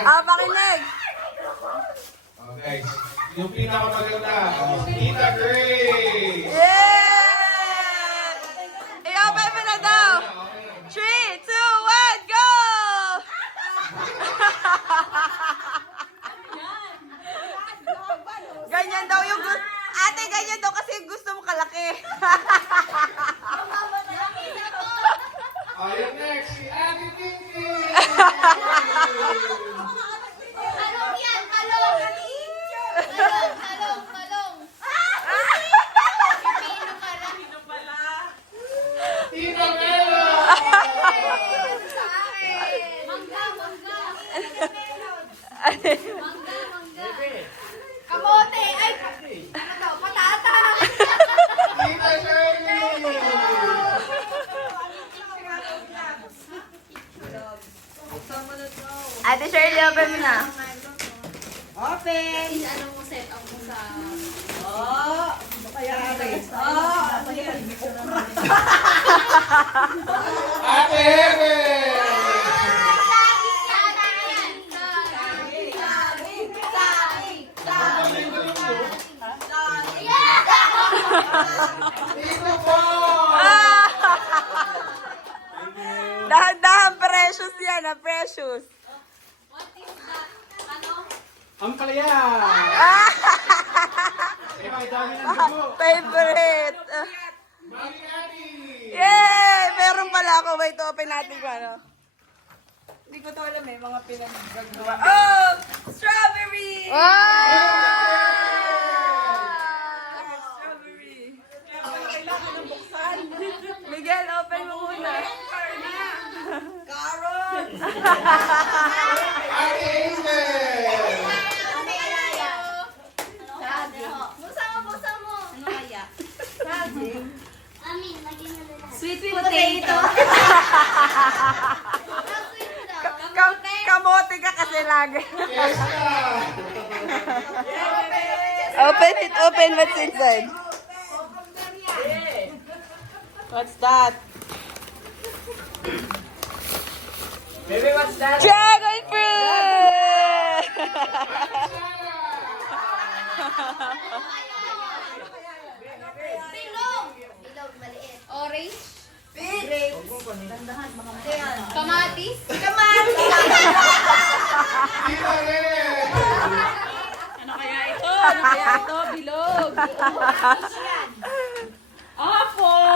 Pakinig. Okay. Yung pinakamaganda, Tita Grace. Yeah! I-open mo na daw. 3, 2, 1, go! Ganyan daw yung gusto. Ate, ganyan daw kasi gusto mo kalaki. Yung next, si Ate Tinky. Kalong yan, kalong! Kalong, kalong, kalong! Pipino pala. Tita Mela. Sa akin! Mangga, mangga! Mangga, mangga! Kamote! Ay! Ano to? Patata! Tita Shirley. Ate Shirley, open mo na. Open! Ano mo set up mo sa... Ate Hebe. Tito Paul. Dahan-dahan, precious yan, precious. What is that? Ano? Ang palaya. May dami ng dugo. Favorite. Mami Ati. Yay! Meron pala ako. Wait, open natin ko, ano? Hindi ko to alam eh, mga pinag-gagawa. Oh! Strawberry! Strawberry. Kailangan ng buksan. Miguel, open mo muna. Carrot! Ate Hazel. Buksan mo! Ano kaya? Amin, lagyan mo na. Sweet potato. Sweet Kamote ka kasi lagi. Fiesta. Open it, open what's inside. What's that? Baby, what's that? Dragon fruit! Bilog! Bilog, maliit. Orange? Grape. Kamatis? Kamatis! Tita Ren. Ano kaya ito? Bilog. Apple!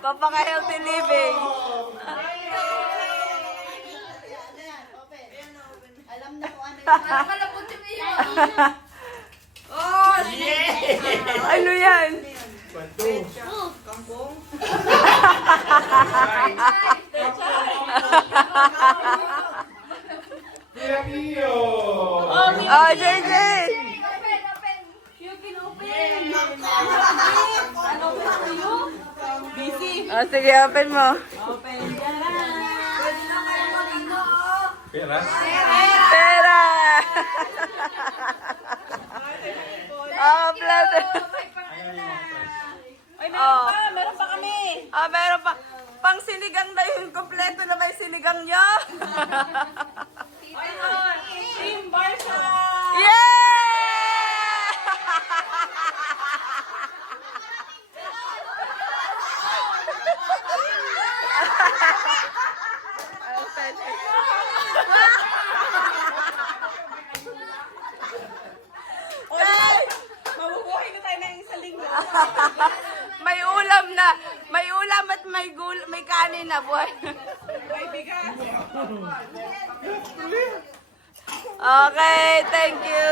Papaka-healthy living. Alam na kung ano yun. Parang kalapot yung iyo. Oh! Ano yan? Tita Pio. Oh, JJ! Open, open. You can open. Oh, sige, open mo. Pera. Pera! Oh, blood. Ay, meron pa kami. Oh, meron pa. Pang sinigang na yun. Kompleto na may sinigang niya. Team Barca! Yeah! Ay! Mabubuhay na tayo ng isang linggo. May ulam na. May ulam at may kanin na, boy. May bigas. Okay, thank you.